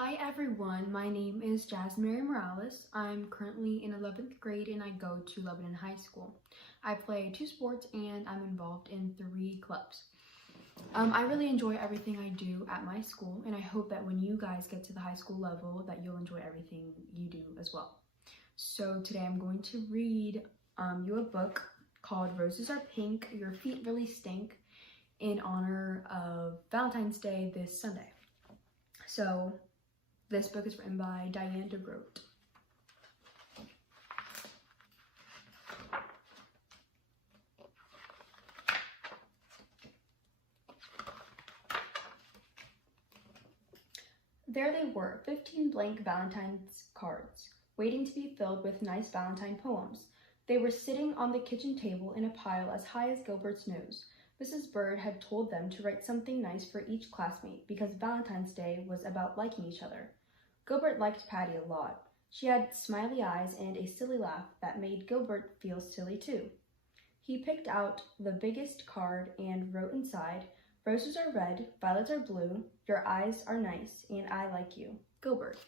Hi everyone, my name is Jazmary Morales. I'm currently in 11th grade and I go to Lebanon High School. I play 2 sports and I'm involved in 3 clubs. I really enjoy everything I do at my school, and I hope that when you guys get to the high school level that you'll enjoy everything you do as well. So today I'm going to read you a book called Roses Are Pink, Your Feet Really Stink, in honor of Valentine's Day this Sunday. So this book is written by Diane DeGroat. There they were, 15 blank Valentine's cards, waiting to be filled with nice Valentine poems. They were sitting on the kitchen table in a pile as high as Gilbert's nose. Mrs. Bird had told them to write something nice for each classmate because Valentine's Day was about liking each other. Gilbert liked Patty a lot. She had smiley eyes and a silly laugh that made Gilbert feel silly too. He picked out the biggest card and wrote inside, "Roses are red, violets are blue, your eyes are nice, and I like you, Gilbert."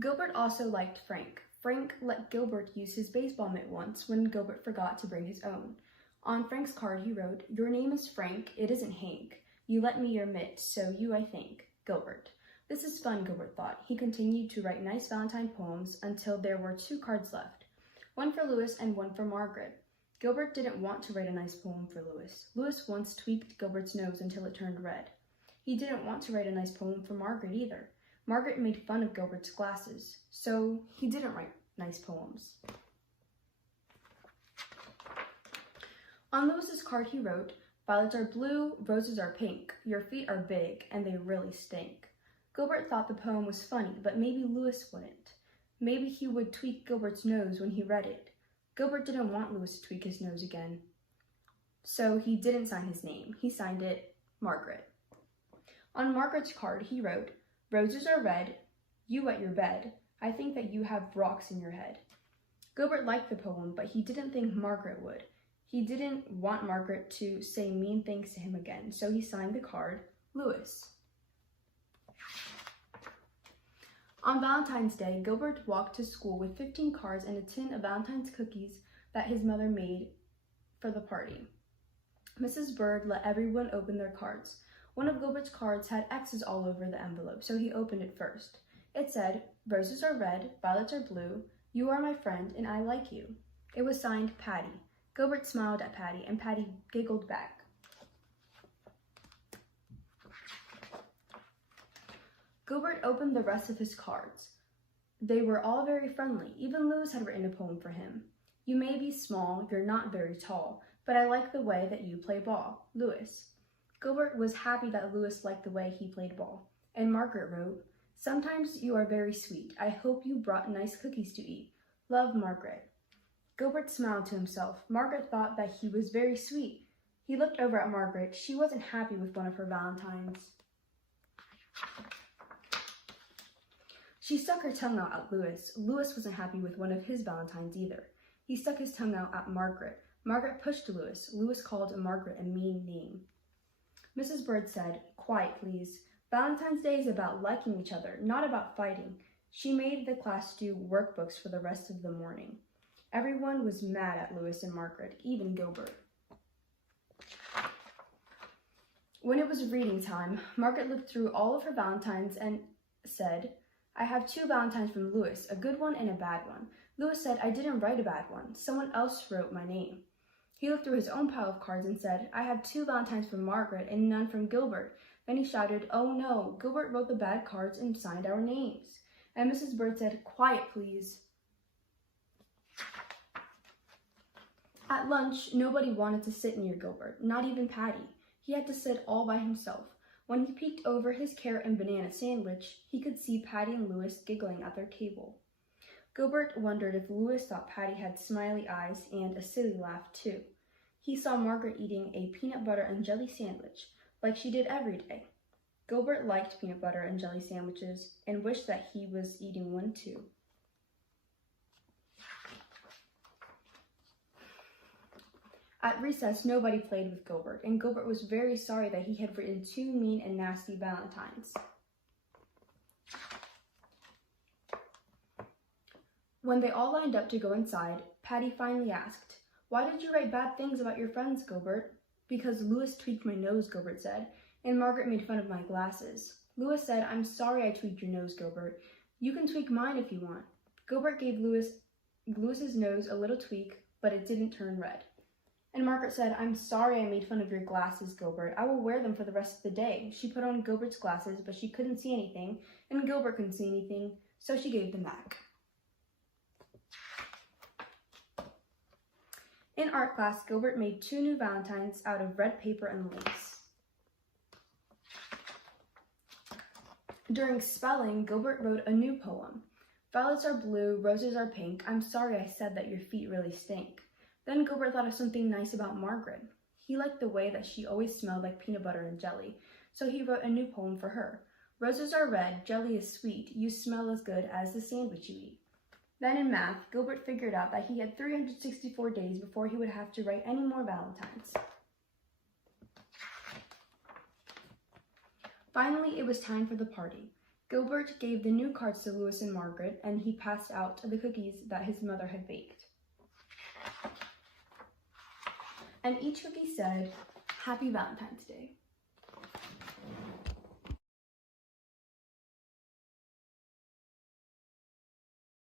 Gilbert also liked Frank. Frank let Gilbert use his baseball mitt once when Gilbert forgot to bring his own. On Frank's card he wrote, "Your name is Frank, it isn't Hank. You let me your mitt, so you I thank, Gilbert." This is fun, Gilbert thought. He continued to write nice Valentine poems until there were 2 cards left, one for Louis and one for Margaret. Gilbert didn't want to write a nice poem for Louis. Louis once tweaked Gilbert's nose until it turned red. He didn't want to write a nice poem for Margaret either. Margaret made fun of Gilbert's glasses, so he didn't write nice poems. On Louis's card he wrote, "Violets are blue, roses are pink, your feet are big, and they really stink." Gilbert thought the poem was funny, but maybe Louis wouldn't. Maybe he would tweak Gilbert's nose when he read it. Gilbert didn't want Louis to tweak his nose again, so he didn't sign his name. He signed it Margaret. On Margaret's card he wrote, "Roses are red, you wet your bed, I think that you have rocks in your head." Gilbert liked the poem, but he didn't think Margaret would. He didn't want Margaret to say mean things to him again, so he signed the card, Louis. On Valentine's Day, Gilbert walked to school with 15 cards and a tin of Valentine's cookies that his mother made for the party. Mrs. Bird let everyone open their cards. One of Gilbert's cards had X's all over the envelope, so he opened it first. It said, "Roses are red, violets are blue, you are my friend, and I like you." It was signed Patty. Gilbert smiled at Patty, and Patty giggled back. Gilbert opened the rest of his cards. They were all very friendly. Even Louis had written a poem for him. "You may be small, you're not very tall, but I like the way that you play ball, Louis." Gilbert was happy that Louis liked the way he played ball. And Margaret wrote, "Sometimes you are very sweet. I hope you brought nice cookies to eat. Love, Margaret." Gilbert smiled to himself. Margaret thought that he was very sweet. He looked over at Margaret. She wasn't happy with one of her Valentines. She stuck her tongue out at Louis. Louis wasn't happy with one of his Valentines either. He stuck his tongue out at Margaret. Margaret pushed Louis. Louis called Margaret a mean name. Mrs. Bird said, "Quiet, please. Valentine's Day is about liking each other, not about fighting." She made the class do workbooks for the rest of the morning. Everyone was mad at Louis and Margaret, even Gilbert. When it was reading time, Margaret looked through all of her Valentines and said, "I have 2 Valentines from Louis, a good one and a bad one." Louis said, "I didn't write a bad one. Someone else wrote my name." He looked through his own pile of cards and said, "I have 2 Valentines from Margaret and none from Gilbert." Then he shouted, "Oh no, Gilbert wrote the bad cards and signed our names." And Mrs. Bird said, "Quiet, please." At lunch, nobody wanted to sit near Gilbert, not even Patty. He had to sit all by himself. When he peeked over his carrot and banana sandwich, he could see Patty and Louis giggling at their table. Gilbert wondered if Louis thought Patty had smiley eyes and a silly laugh too. He saw Margaret eating a peanut butter and jelly sandwich, like she did every day. Gilbert liked peanut butter and jelly sandwiches and wished that he was eating one too. At recess, nobody played with Gilbert, and Gilbert was very sorry that he had written 2 mean and nasty valentines. When they all lined up to go inside, Patty finally asked, "Why did you write bad things about your friends, Gilbert?" "Because Louis tweaked my nose," Gilbert said, "and Margaret made fun of my glasses." Louis said, "I'm sorry I tweaked your nose, Gilbert. You can tweak mine if you want." Gilbert gave Louis's nose a little tweak, but it didn't turn red. And Margaret said, "I'm sorry I made fun of your glasses, Gilbert. I will wear them for the rest of the day." She put on Gilbert's glasses, but she couldn't see anything, and Gilbert couldn't see anything, so she gave them back. In art class, Gilbert made 2 new valentines out of red paper and lace. During spelling, Gilbert wrote a new poem. "Violets are blue, roses are pink. I'm sorry I said that your feet really stink." Then Gilbert thought of something nice about Margaret. He liked the way that she always smelled like peanut butter and jelly, so he wrote a new poem for her. "Roses are red, jelly is sweet. You smell as good as the sandwich you eat." Then in math, Gilbert figured out that he had 364 days before he would have to write any more valentines. Finally, it was time for the party. Gilbert gave the new cards to Louis and Margaret, and he passed out the cookies that his mother had baked. And each cookie said, "Happy Valentine's Day."